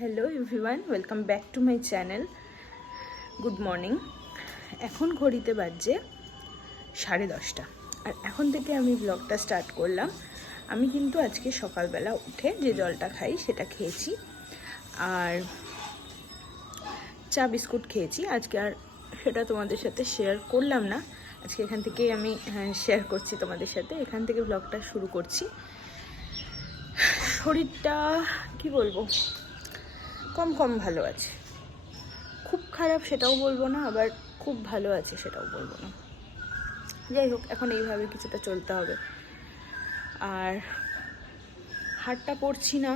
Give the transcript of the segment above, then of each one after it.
Hello everyone, welcome back to my channel. Good morning. এখন ঘড়িতে বাজছে 10:30 আর এখন থেকে আমি ব্লগটা স্টার্ট করলাম। আমি কিন্তু আজকে সকালবেলা উঠে যে জলটা খাই সেটা খেয়েছি আর চা বিস্কুট খেয়েছি। আজকে আর সেটা তোমাদের সাথে শেয়ার করলাম না, আজকে এখান থেকেই আমি শেয়ার করছি তোমাদের সাথে। এখান থেকে ব্লগটা শুরু করছি। শরীরটা কি বলবো, কম কম ভালো আছে, খুব খারাপ সেটাও বলবো না, আবার খুব ভালো আছে সেটাও বলবো না। যাই হোক, এখন এইভাবে কিছুটা চলতে হবে। আর হাড়টা পড়ছি না,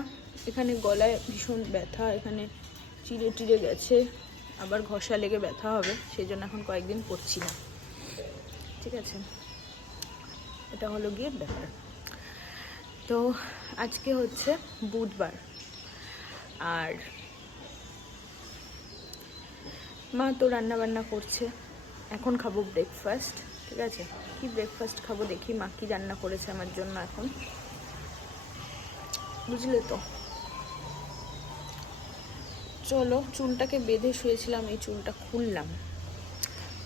এখানে গলায় ভীষণ ব্যথা, এখানে চিড়ে টিড়ে গেছে, আবার ঘষা লেগে ব্যথা হবে, সেই জন্য এখন কয়েকদিন পড়ছি না। ঠিক আছে, এটা হলো গিয়ে ব্যাপার। তো আজকে হচ্ছে বুধবার আর মা তো রান্না বান্না করছে। এখন খাবো ব্রেকফাস্ট। ঠিক আছে, কি ব্রেকফাস্ট খাবো দেখি মা কি রান্না করেছে আমার জন্য এখন, বুঝলে তো। চলো, চুলটাকে বেঁধে শুয়েছিলাম, এই চুলটা খুললাম,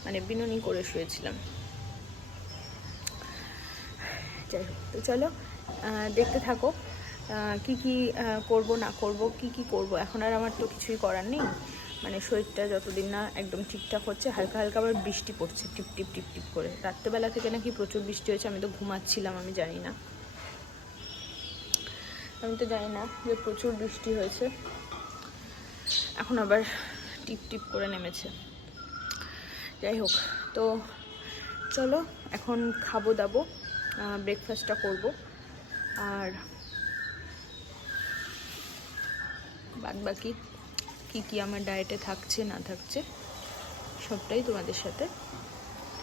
মানে বিনুনি করে শুয়েছিলাম। যাই হোক, তো চলো দেখতে থাকো কি কি করব না করব, কি কি করব। এখন আর আমার তো কিছুই করার নেই, মানে শরীরটা যতদিন না একদম ঠিকঠাক হচ্ছে। হালকা হালকা আবার বৃষ্টি পড়ছে, টিপ টিপ টিপ টিপ করে। রাত্রেবেলা থেকে নাকি প্রচুর বৃষ্টি হয়েছে, আমি তো ঘুমাচ্ছিলাম, আমি জানি না যে প্রচুর বৃষ্টি হয়েছে। এখন আবার টিপ টিপ করে নেমেছে। যাই হোক, তো চলো এখন খাবো দাবো, ব্রেকফাস্টটা করব, আর বাদ বাকি কী কী আমার ডায়েটে থাকছে না থাকছে সবটাই তোমাদের সাথে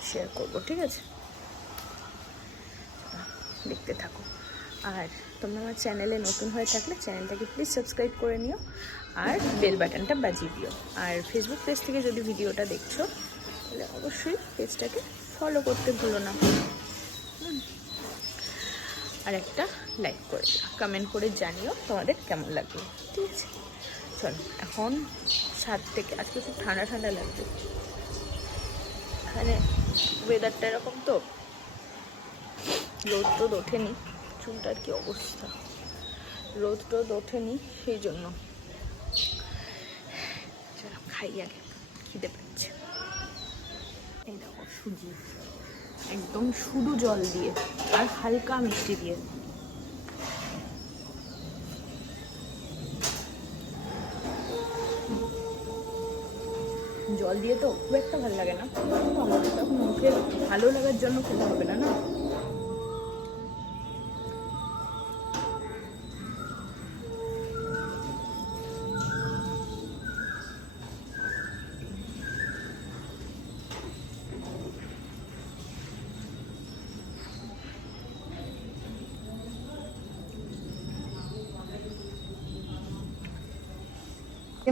শেয়ার করব। ঠিক আছে, দেখতে থাকো। আর তোমরা আমার চ্যানেলে নতুন হয়ে থাকলে চ্যানেলটাকে প্লিজ সাবস্ক্রাইব করে নিও আর বেল বাটনটা বাজিয়ে দিও। আর ফেসবুক পেজ থেকে যদি ভিডিওটা দেখছো তাহলে অবশ্যই পেজটাকে ফলো করতে ভুলো না, আর একটা লাইক করে দিও, কমেন্ট করে জানিও তোমাদের কেমন লাগলো। ঠিক আছে, চলো এখন 7 থেকে, আজকে খুব ঠান্ডা ঠান্ডা লাগছে, এখানে ওয়েদারটা এরকম তো, রোদ টোদ ওঠেনি, চুলটার কি অবস্থা, রোদ টোদ ওঠেনি, সেই জন্য। চলো খাই আগে, খিদে পাচ্ছে। এই দেখো সুজি, একদম শুধু জল দিয়ে আর হালকা মিষ্টি দিয়ে। জল দিয়ে তো খুব একটা ভালো লাগে না, আমাদের তখন মুখে ভালো লাগার জন্য খেতে হবে না, না?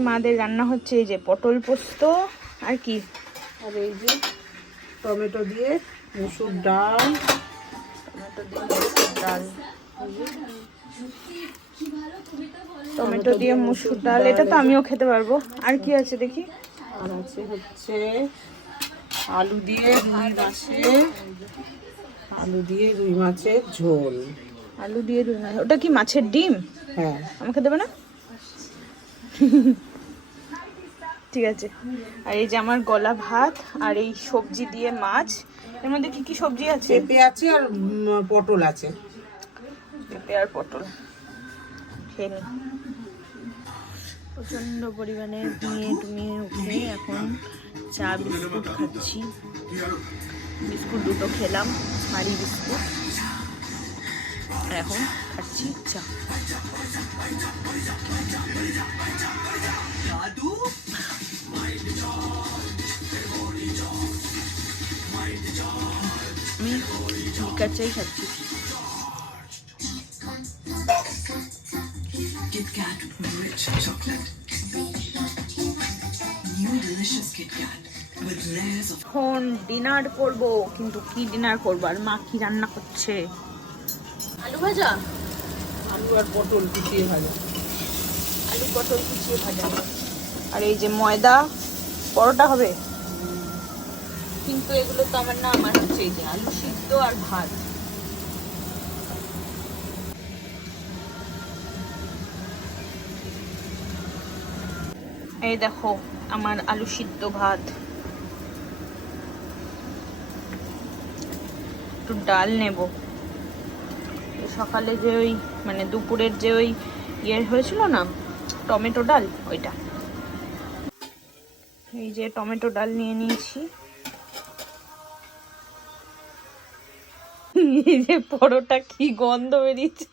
মাদের রান্না হচ্ছে এই যে পটল পোস্ত আর কি, আর এই যে টমেটো দিয়ে মুসুর ডাল, টমেটো দিয়ে মুসুর ডাল, এটা তো আমিও খেতে পারবো। আর কি আছে দেখি? আর আছে হচ্ছে আলু দিয়ে রুই মাছের ঝোল। আলু দিয়ে রুই মাছ, ওটা কি মাছের ডিম? হ্যাঁ, আমাকে দেবে না? ঠিক আছে। আর এই যে আমার গলা ভাত আর এই সবজি দিয়ে মাছ। এর মধ্যে কি কি সবজি আছে? পেঁপে আছে আর পটল আছে। পেঁপে আর পটল খেয়ে নি। প্রচণ্ড পরিমাণে ঘুমিয়ে উঠে এখন চা বিস্কুট খাচ্ছি। বিস্কুট দুটো খেলাম, ভারী বিস্কুট, আর এখন খাচ্ছি চা। আমি লিকার চাই খাচ্ছি। এখন ডিনার করব, কিন্তু কি ডিনার করবো, আর মা কি রান্না করছে? আলু ভাজা, আলু আর পটল কুচিয়ে ভাজা। আলু আলু পটল কুচিয়ে ভাজা নেব। আর এই যে ময়দা পরোটা হবে, কিন্তু এগুলো তো আমার না, আমার হচ্ছে এই যে আলু সিদ্ধ আর ভাত। এই দেখো আমার আলু সিদ্ধ ভাত, একটু ডাল নেব। সকালে যে ওই মানে দুপুরের যে ওই ইয়ে হয়েছিল না, টমেটো ডাল, ওইটা। এই যে টমেটো ডাল নিয়ে নিয়েছি। এই যে পরোটা কি গন্ধ বেরিয়েছে।